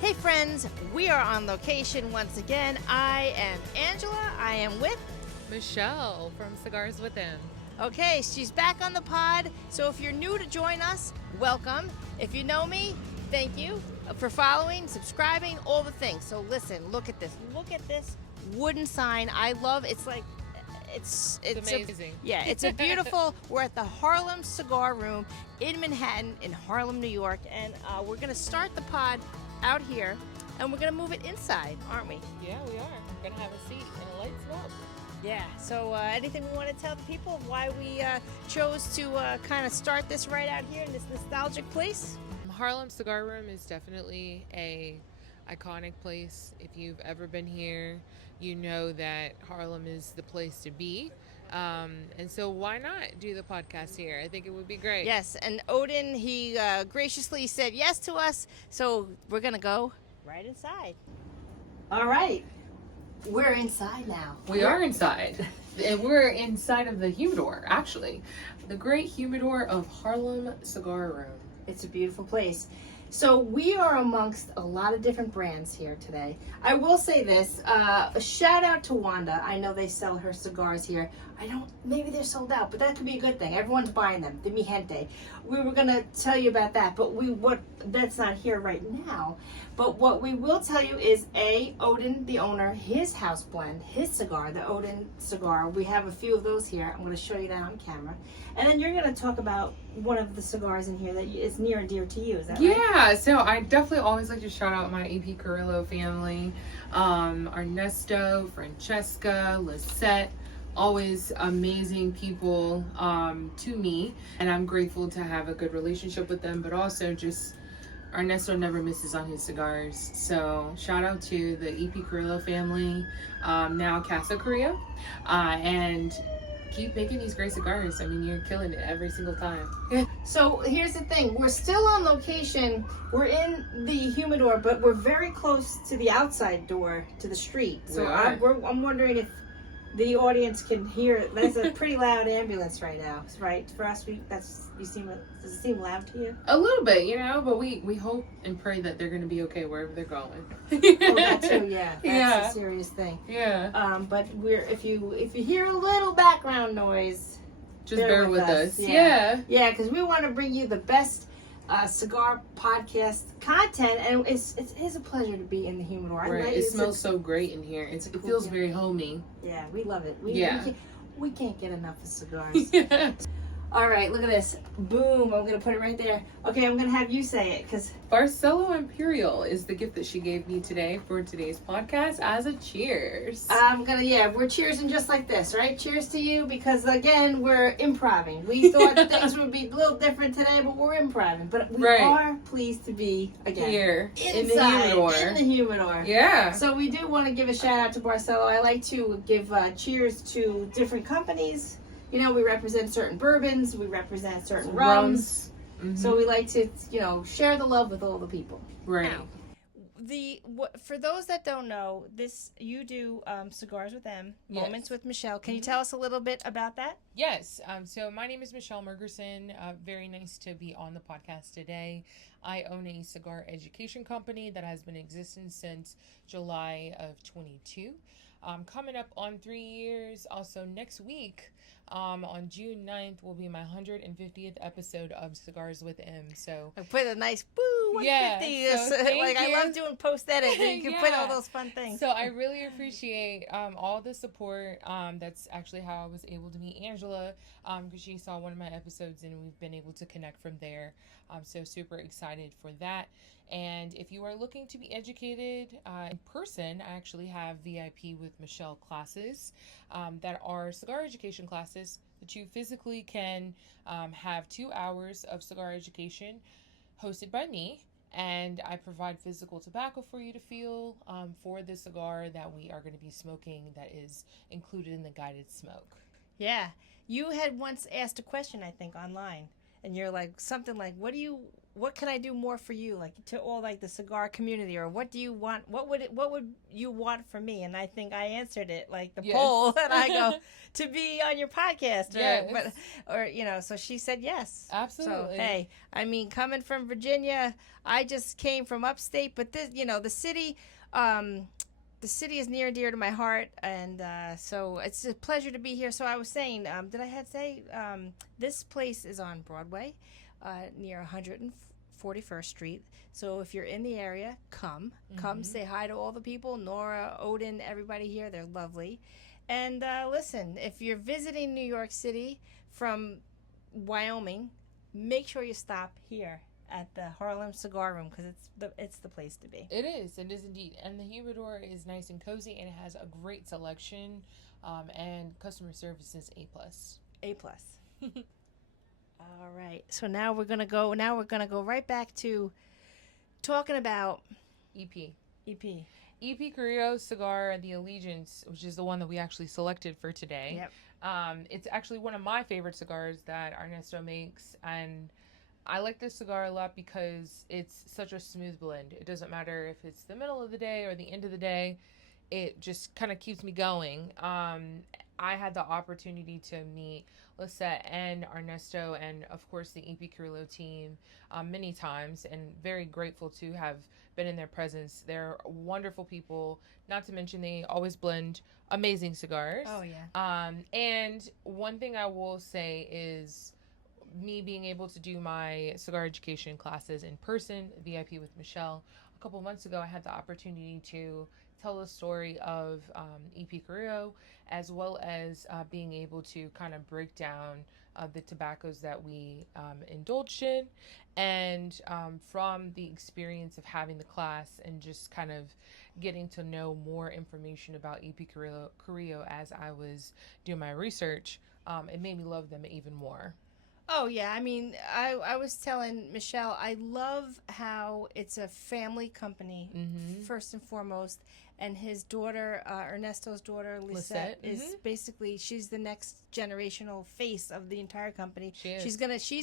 Hey friends, we are on location once again. I am Angela. I am with Mechelle from Cigars with Em. Okay, she's back on the pod. So if you're new to join us, welcome. If you know me, thank you for following, subscribing, all the things. So listen, look at this. Look at this wooden sign. I love it's like it's amazing. It's a beautiful. We're at the Harlem Cigar Room in Manhattan, in Harlem, New York, and we're gonna start the pod out here, and we're gonna move it inside, aren't we? Yeah, we are. We're gonna have a seat and a light smoke. Yeah. So anything we want to tell the people of why we chose to kind of start this right out here in this nostalgic place? Harlem Cigar Room is definitely a iconic place. If you've ever been here, you know that Harlem is the place to be. And so why not do the podcast here? I think it would be great. Yes, and Odin, he graciously said yes to us, so we're going to go right inside. All right. We're inside now. We are inside. And we're inside of the humidor, actually. The great humidor of Harlem Cigar Room. It's a beautiful place. So we are amongst a lot of different brands here today. I will say this, a shout out to Wanda. I know they sell her cigars here. Maybe they're sold out, but that could be a good thing. Everyone's buying them, the Mi Gente. We were gonna tell you about that, but that's not here right now. But what we will tell you is Odin, the owner, his house blend, his cigar, the Odin cigar. We have a few of those here. I'm gonna show you that on camera. And then you're gonna talk about one of the cigars in here that is near and dear to you, is that right? Yeah, so I definitely always like to shout out my AP Carrillo family. Ernesto, Francesca, Lisette, always amazing people to me, and I'm grateful to have a good relationship with them, but also just Ernesto never misses on his cigars. So shout out to the EP Carrillo family, now Casa Carrillo, and keep making these great cigars. I mean, you're killing it every single time. So here's the thing. We're still on location. We're in the humidor, but we're very close to the outside door to the street. So I'm wondering if the audience can hear. That's a pretty loud ambulance right now, right? For us, does it seem loud to you? A little bit, but we hope and pray that they're going to be okay wherever they're going. Oh, that too, yeah. That's a serious thing. Yeah. But if you hear a little background noise, just bear with us. Yeah, because we want to bring you the best cigar podcast content, and it is a pleasure to be in the humidor. Right. It smells so great in here. It feels very homey. Yeah, we love it. We can't get enough of cigars. All right, look at this. Boom. I'm going to put it right there. Okay, I'm going to have you say it because Barcelo Imperial is the gift that she gave me today for today's podcast as a cheers. We're cheersing just like this, right? Cheers to you because, again, we're improving. We thought things would be a little different today, but we're improving. But we are pleased to be, again, here inside, in the humidor. Yeah. So we do want to give a shout out to Barcelo. I like to give cheers to different companies. We represent certain bourbons, we represent certain rums. Mm-hmm. So we like to, share the love with all the people. Right. Now, for those that don't know, you do Cigars with Em, Moments with Mechelle. Can you tell us a little bit about that? Yes. So my name is Mechelle Mergerson. Very nice to be on the podcast today. I own a cigar education company that has been in existence since July of 22. Coming up on 3 years. Also next week, on June 9th, will be my 150th episode of Cigars with Em. So I put a nice 150. Yeah, so thank you. I love doing post edit. You can put all those fun things. So I really appreciate all the support. That's actually how I was able to meet Angela, because she saw one of my episodes and we've been able to connect from there. So super excited for that. And if you are looking to be educated in person, I actually have VIP with Mechelle classes that are cigar education classes that you physically can have 2 hours of cigar education hosted by me. And I provide physical tobacco for you to feel for the cigar that we are going to be smoking that is included in the guided smoke. Yeah. You had once asked a question, I think, online. And you're like, something like, what do you what can I do more for you, like to all like the cigar community, or what do you want? What would you want from me? And I think I answered it like the poll, and I go to be on your podcast, or so she said yes. Absolutely. So hey, I mean, coming from Virginia, I just came from upstate, but this, the city. The city is near and dear to my heart, and so it's a pleasure to be here. So I was saying, did I say this place is on Broadway, near 141st Street. So if you're in the area, come say hi to all the people. Nora, Odin, everybody here, they're lovely. And listen, if you're visiting New York City from Wyoming, make sure you stop here at the Harlem Cigar Room, because it's the place to be. It is indeed, and the humidor is nice and cozy, and it has a great selection, and customer service is A+. A+. All right, so now we're gonna go right back to talking about EP Carrillo cigar, the Allegiance, which is the one that we actually selected for today. Yep. It's actually one of my favorite cigars that Ernesto makes, and I like this cigar a lot because it's such a smooth blend. It doesn't matter if it's the middle of the day or the end of the day. It just kind of keeps me going. I had the opportunity to meet Lisette and Ernesto and, of course, the EP Carrillo team many times, and very grateful to have been in their presence. They're wonderful people, not to mention they always blend amazing cigars. Oh, yeah. And one thing I will say is, me being able to do my cigar education classes in person, VIP with Mechelle, a couple months ago, I had the opportunity to tell the story of EP Carrillo, as well as being able to kind of break down the tobaccos that we indulged in. And from the experience of having the class and just kind of getting to know more information about EP Carrillo as I was doing my research, it made me love them even more. Oh, yeah. I mean, I was telling Mechelle, I love how it's a family company, first and foremost. And his daughter, Ernesto's daughter, Lisette, is basically, she's the next generational face of the entire company. She is. She's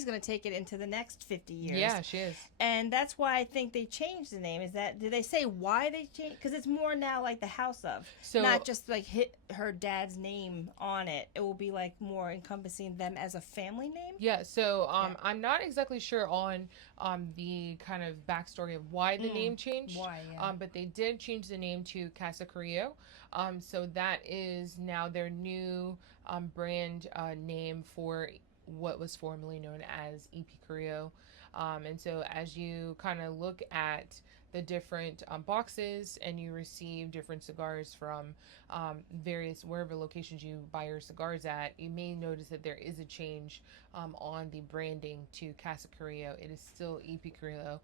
gonna take it into the next 50 years. Yeah, she is. And that's why I think they changed the name. Did they say why they changed? Because it's more now like the house of, so, not just like hit her dad's name on it. It will be like more encompassing them as a family name. Yeah. So I'm not exactly sure on the kind of backstory of why the name changed. Why? Yeah. But they did change the name to Casa Carrillo. So that is now their new brand name for what was formerly known as EP Carrillo. And so as you kind of look at the different boxes and you receive different cigars from various wherever locations you buy your cigars at, you may notice that there is a change on the branding to Casa Carrillo. It is still EP Carrillo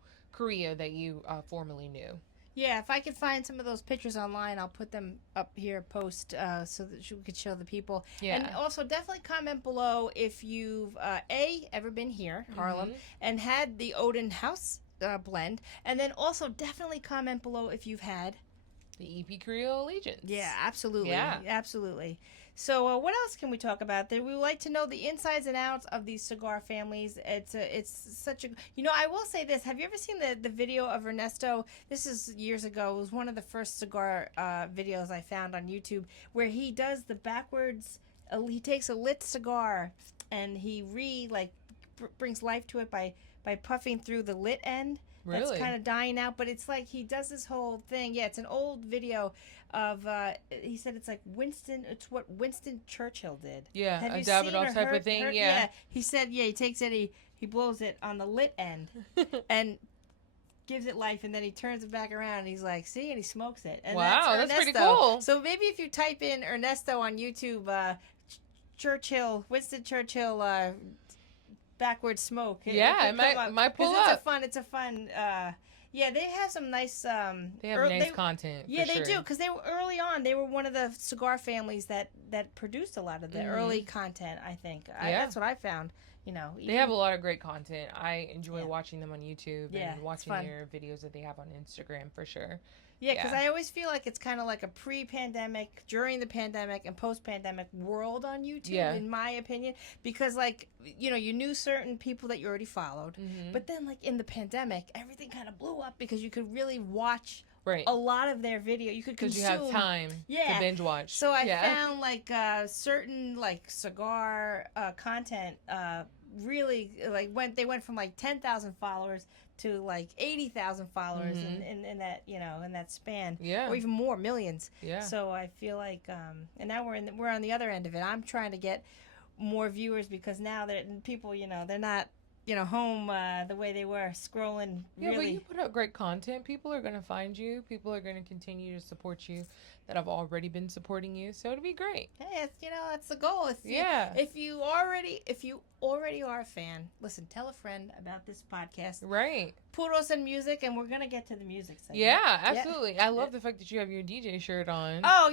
that you formerly knew. Yeah, if I could find some of those pictures online, I'll put them up here, post, so that we could show the people. Yeah. And also definitely comment below if you've, ever been here, Harlem, and had the Odin House blend. And then also definitely comment below if you've had the EP Carrillo Allegiance. Yeah, absolutely. Yeah. Absolutely. So what else can we talk about? We would like to know the insides and outs of these cigar families. It's such a... I will say this. Have you ever seen the video of Ernesto? This is years ago. It was one of the first cigar videos I found on YouTube, where he does the backwards... he takes a lit cigar and he brings life to it by puffing through the lit end. Really? That's kind of dying out, but it's like he does this whole thing. Yeah, it's an old video of, he said it's like it's what Winston Churchill did. Yeah, have a you dab it seen off or type heard, of thing, heard, yeah. He said, he takes it, he blows it on the lit end and gives it life, and then he turns it back around and he's like, see, and he smokes it. And wow, that's pretty Ernesto. cool. So maybe if you type in Ernesto on YouTube, Winston Churchill, backward smoke. Yeah, it might pull up. It's a fun. Yeah, they have some nice. They have nice content. Yeah, they sure. do, because they were early on. They were one of the cigar families that produced a lot of the early content. I think. Yeah. That's what I found. They have a lot of great content. I enjoy watching them on YouTube Yeah, and watching their videos that they have on Instagram for sure. Yeah, because I always feel like it's kind of like a pre-pandemic, during the pandemic, and post-pandemic world on YouTube, in my opinion. Because, like, you knew certain people that you already followed. But then, like, in the pandemic, everything kind of blew up because you could really watch a lot of their video. You could consume. Because you have time to binge watch. So I found, like, certain, like, cigar content really, like, they went from, like, 10,000 followers to like 80,000 followers in that in that span, or even more, millions. So I feel like, and now we're on the other end of it. I'm trying to get more viewers because now that people, they're not home the way they were scrolling. But you put out great content. People are going to find you. People are going to continue to support you that have already been supporting you. So it'll be great. Hey, that's the goal. If you already are a fan, listen, tell a friend about this podcast. Right. Puros and music, and we're going to get to the music segment. Yeah, absolutely. I love the fact that you have your DJ shirt on. Oh,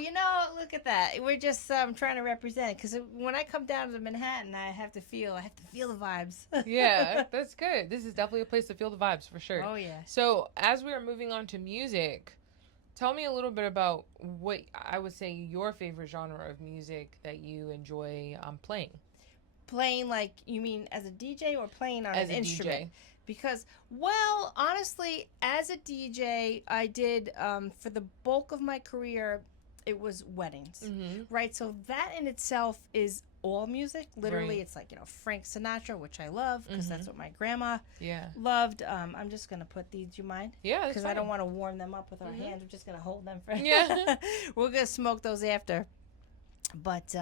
look at that. We're just trying to represent, because when I come down to Manhattan, I have to feel the vibes. Yeah, that's good. This is definitely a place to feel the vibes for sure. Oh, yeah. So, as we are moving on to music, tell me a little bit about what I would say your favorite genre of music that you enjoy playing. Playing, like, you mean as a DJ or playing on an instrument? DJ. Because, well, honestly, as a DJ, I did, for the bulk of my career, it was weddings, right? So that in itself is all music. Literally, it's like, Frank Sinatra, which I love because that's what my grandma loved. I'm just going to put these, do you mind? Yeah, because I don't want to warm them up with our hands. We're just going to hold them for we're going to smoke those after. But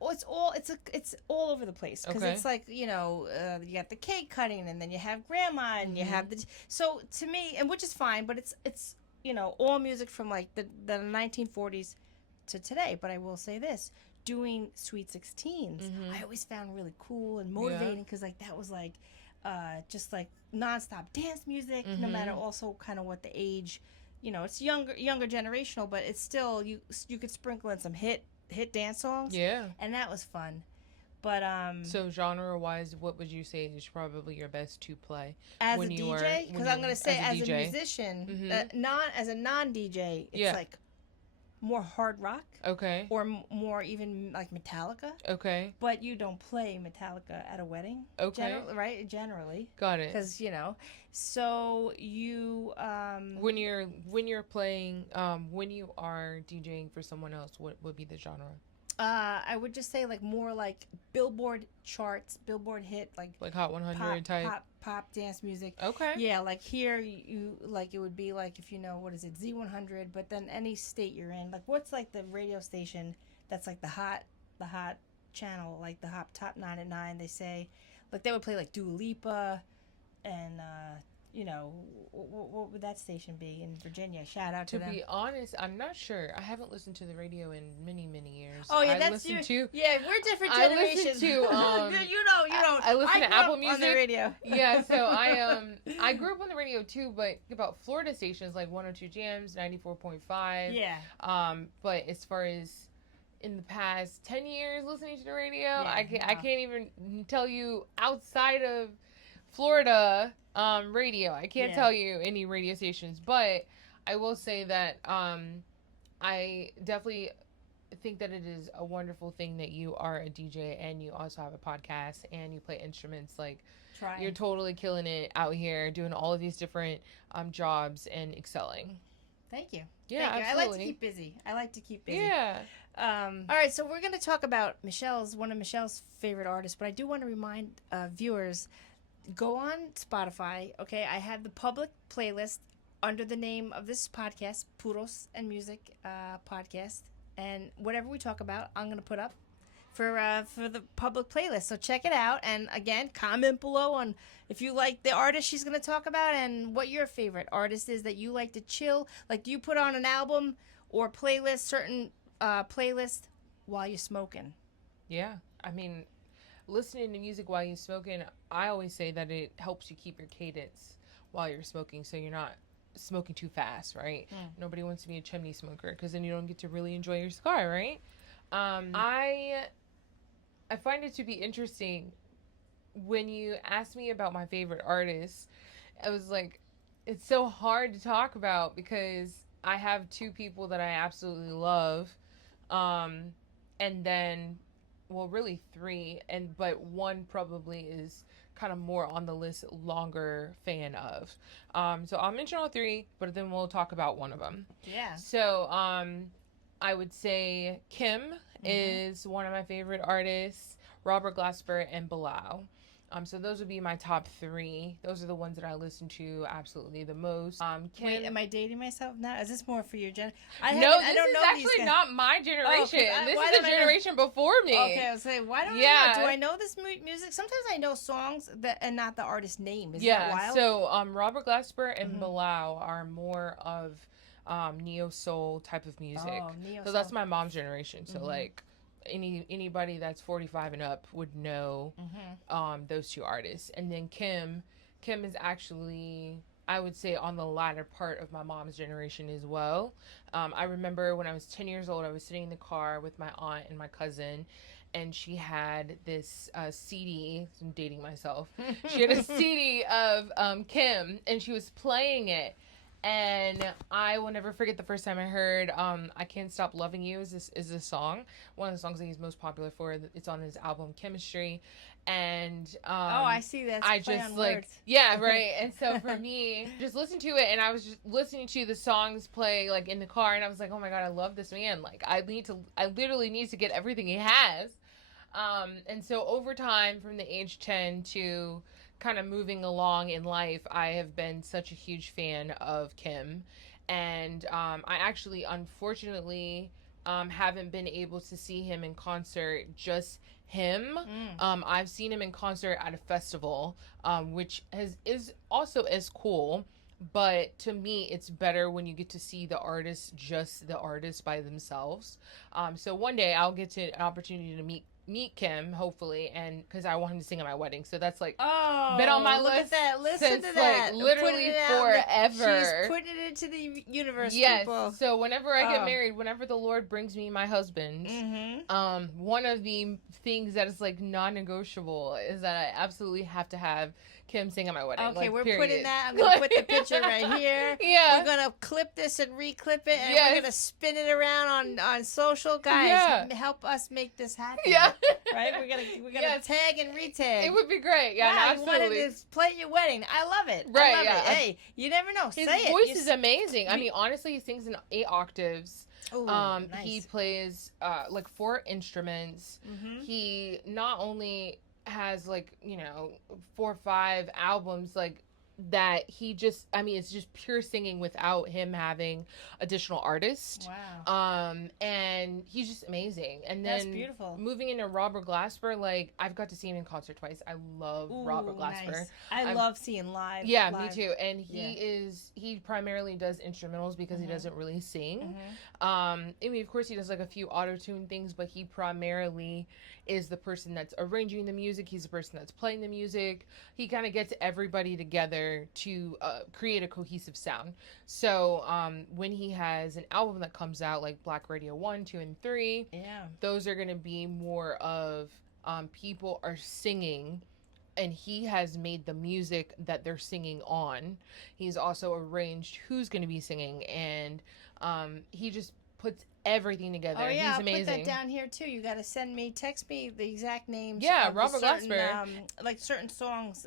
it's all over the place, because it's like, you got the cake cutting, and then you have grandma, and you have so to me, and which is fine, but it's all music from like the 1940s to today. But I will say this, doing Sweet 16s, I always found really cool and motivating, because like that was like just like nonstop dance music, no matter also kind of what the age, it's younger generational, but it's still, you could sprinkle in some hit dance songs, and that was fun. But so genre wise, what would you say is probably your best to play as a DJ? Because I'm gonna say as a musician, as a non DJ, it's like more hard rock, or more even like Metallica, but you don't play Metallica at a wedding, right? Generally, got it. Because so you when you're playing, when you are DJing for someone else, what would be the genre? I would just say like more like Billboard charts, Billboard hit, like Hot 100 type pop dance music. Yeah, like here you like, it would be like, if what is it, Z100, but then any state you're in, like what's like the radio station that's like the hot channel, like the hot top 9 at 9, they say, like they would play like Dua Lipa, and what would that station be in Virginia? Shout out to them. To be honest, I'm not sure. I haven't listened to the radio in many years. Oh yeah, that's we're different generations. I listen to you don't. I listen to Apple Music on the radio. Yeah, so I grew up on the radio too, but about Florida stations like 102 Jams, 94.5. Yeah. But as far as in the past 10 years listening to the radio, I can't even tell you outside of Florida radio. I can't tell you any radio stations, but I will say that I definitely think that it is a wonderful thing that you are a DJ and you also have a podcast and you play instruments. Like, you're totally killing it out here doing all of these different jobs and excelling. Thank you. Yeah, Thank you. absolutely. I like to keep busy. Yeah. All right, so we're going to talk about one of Michelle's favorite artists, but I do want to remind viewers, go on Spotify, okay? I have the public playlist under the name of this podcast, Puros and Music Podcast, and whatever we talk about, I'm going to put up for the public playlist. So check it out, and again, comment below on if you like the artist she's going to talk about and what your favorite artist is that you like to chill. Like, do you put on an album or certain playlist while you're smoking? Yeah, I mean, listening to music while you're smoking, I always say that it helps you keep your cadence while you're smoking, so you're not smoking too fast, right? Nobody wants to be a chimney smoker, because then you don't get to really enjoy your cigar, right? I find it to be interesting when you asked me about my favorite artists, I was like, it's so hard to talk about because I have two people that I absolutely love. Um, and then, well, really three, but one probably is kind of more on the list, longer fan of. So I'll mention all three, but then we'll talk about one of them. Yeah. So, I would say Kim is one of my favorite artists, Robert Glasper, and Bilal. So those would be my top three. Those are the ones that I listen to absolutely the most. Kim, Wait, am I dating myself now? Is this more for your gen? No, this is actually not my generation. This is the generation before me. Okay, I was saying, why don't I know? Do I know this music? Sometimes I know songs and not the artist name. Is that wild? So Robert Glasper and Bilal are more of neo soul type of music. Oh, neo soul. So that's my mom's generation. So like anybody that's 45 and up would know those two artists. And then Kim is actually, I would say, on the latter part of my mom's generation as well. I remember when I was 10 years old, I was sitting in the car with my aunt and my cousin, and she had this CD. I'm dating myself. She had a CD of Kim, and she was playing it. And I will never forget the first time I heard "I Can't Stop Loving You" is this song. One of the songs that he's most popular for. It's on his album Chemistry. And I see that. I just like words. Yeah, right. And so for me, just listen to it, and I was just listening to the songs play like in the car, and I was like, oh my god, I love this man. Like I literally need to get everything he has. And so over time, from the age 10 to kind of moving along in life, I have been such a huge fan of Kim. And I actually, unfortunately, haven't been able to see him in concert, just him. I've seen him in concert at a festival, which is also as cool. But to me, it's better when you get to see the artist, just the artist by themselves. So one day I'll get an opportunity to meet Kim, hopefully, and because I want him to sing at my wedding, so that's like been on my list. Listen to that. Like literally forever. She's putting it into the universe. Yes. People. So whenever I get married, whenever the Lord brings me my husband, one of the things that is like non-negotiable is that I absolutely have to have Kim sing at my wedding. Okay, like, we're period. putting that. I'm gonna put the picture right here. Yeah. We're gonna clip this and reclip it, and we're gonna spin it around on social. Guys, help us make this happen. Yeah. Right? We're gonna tag and retag. It would be great. Yeah, wow, absolutely. You wanted to play at your wedding. I love it. Right, I love it. Hey, you never know. His Say voice it. is amazing. I mean, honestly, he sings in 8 octaves. Ooh, nice. He plays like 4 instruments. He not only has like 4 or 5 albums like that, he just, I mean, it's just pure singing without him having additional artists. Wow. And he's just amazing. And then that's beautiful. Moving into Robert Glasper, like I've got to see him in concert twice. I love Robert Glasper. Nice. I love seeing live. Yeah, me too. And he primarily does instrumentals because he doesn't really sing. I mean, of course he does like a few auto-tune things, but he primarily is the person that's arranging the music. He's the person that's playing the music. He kind of gets everybody together to create a cohesive sound. So when he has an album that comes out, like Black Radio 1, 2, and 3, those are going to be more of people are singing, and he has made the music that they're singing on. He's also arranged who's going to be singing, and he just puts everything together. Oh yeah, he's amazing. I'll put that down here too. You got to text me the exact names. Yeah, of Robert Glasper. Like certain songs,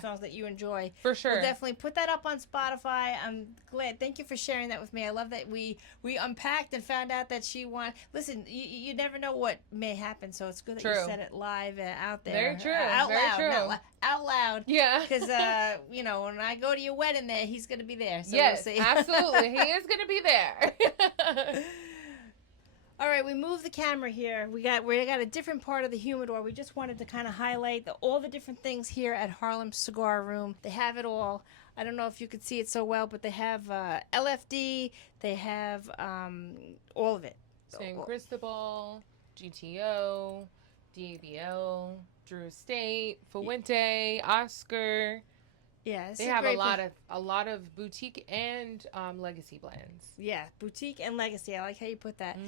songs that you enjoy. For sure. We'll definitely put that up on Spotify. I'm glad. Thank you for sharing that with me. I love that we unpacked and found out that she won. Listen, you never know what may happen, so it's good that you said it live out there. Very true. Out Very loud. true. Out loud. Yeah. Because when I go to your wedding there, he's going to be there. So yes, we'll see. Absolutely. He is going to be there. All right, we moved the camera here. We got a different part of the humidor. We just wanted to kind of highlight all the different things here at Harlem Cigar Room. They have it all. I don't know if you could see it so well, but they have LFD. They have all of it. San Cristobal, GTO, DABL, Drew Estate, Fuente, Oscar. Yeah, they have a lot of boutique and legacy blends. Yeah, boutique and legacy. I like how you put that.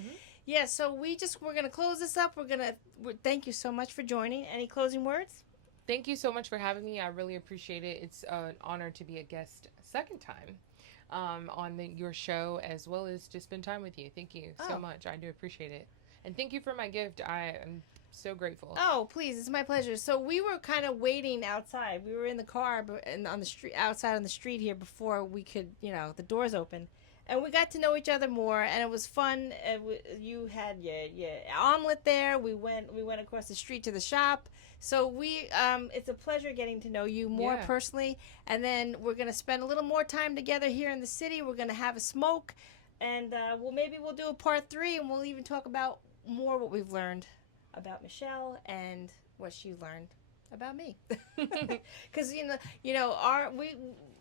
Yeah, so we're gonna close this up. We're gonna thank you so much for joining. Any closing words? thank you so much for having me. I really appreciate it. It's an honor to be a guest second time on your show, as well as to spend time with you. Thank you so much. I do appreciate it. And thank you for my gift. I am so grateful. Oh, please, it's my pleasure. So we were kind of waiting outside. We were in the car and on the street, outside on the street here before we could, the doors open. And we got to know each other more, and it was fun. You had your omelet there. We went across the street to the shop. So it's a pleasure getting to know you more personally. And then we're gonna spend a little more time together here in the city. We're gonna have a smoke, and maybe we'll do a part 3, and we'll even talk about more what we've learned about Mechelle and what she learned about me. Because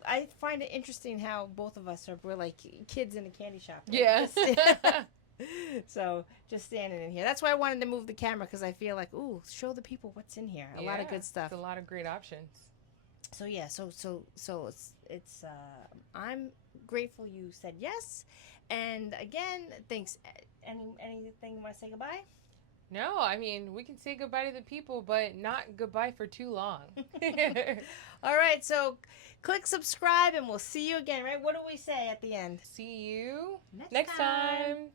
I find it interesting how both of us we're like kids in a candy shop. Right? Yes. So just standing in here. That's why I wanted to move the camera, because I feel like, show the people what's in here. A lot of good stuff. A lot of great options. So yeah, so it's I'm grateful you said yes. And again, thanks. Anything you want to say goodbye? No, I mean, we can say goodbye to the people, but not goodbye for too long. All right, so click subscribe, and we'll see you again, right? What do we say at the end? See you next time.